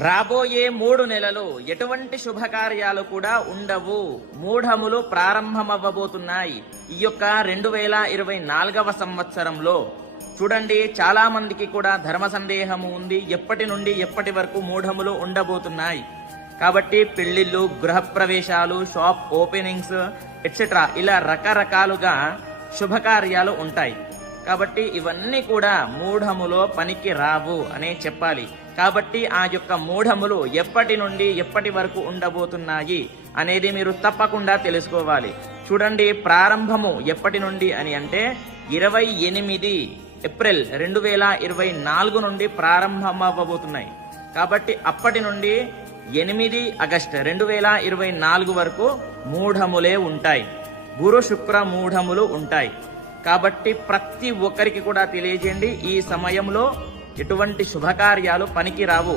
రాబోయే మూడు నెలలు ఎటువంటి శుభకార్యాలు కూడా ఉండవు. మూఢములు ప్రారంభమవ్వబోతున్నాయి. ఈ యొక్క రెండు వేల ఇరవై నాలుగవ సంవత్సరంలో చూడండి చాలా మందికి కూడా ధర్మ సందేహము ఉంది. ఎప్పటి నుండి ఎప్పటి వరకు మూఢములు ఉండబోతున్నాయి. కాబట్టి పెళ్ళిళ్ళు గృహప్రవేశాలు షాప్ ఓపెనింగ్స్ ఎట్సెట్రా ఇలా రకరకాలుగా శుభకార్యాలు ఉంటాయి. కాబట్టి ఇవన్నీ కూడా మూఢములో పనికి రావు అనే చెప్పాలి. కాబట్టి ఆ యొక్క మూఢములు ఎప్పటి నుండి ఎప్పటి వరకు ఉండబోతున్నాయి అనేది మీరు తప్పకుండా తెలుసుకోవాలి. చూడండి ప్రారంభము ఎప్పటి నుండి అని అంటే ఇరవై ఎనిమిది ఏప్రిల్ రెండు వేల ఇరవై నాలుగు నుండి ప్రారంభమవ్వబోతున్నాయి. కాబట్టి అప్పటి నుండి ఎనిమిది ఆగస్ట్ రెండు వేల ఇరవై నాలుగు వరకు మూఢములే ఉంటాయి. గురు శుక్ర మూఢములు ఉంటాయి. కాబట్టి ప్రతి ఒక్కరికి కూడా తెలియజేయండి ఈ సమయంలో ఎటువంటి శుభకార్యాలు పనికి రావు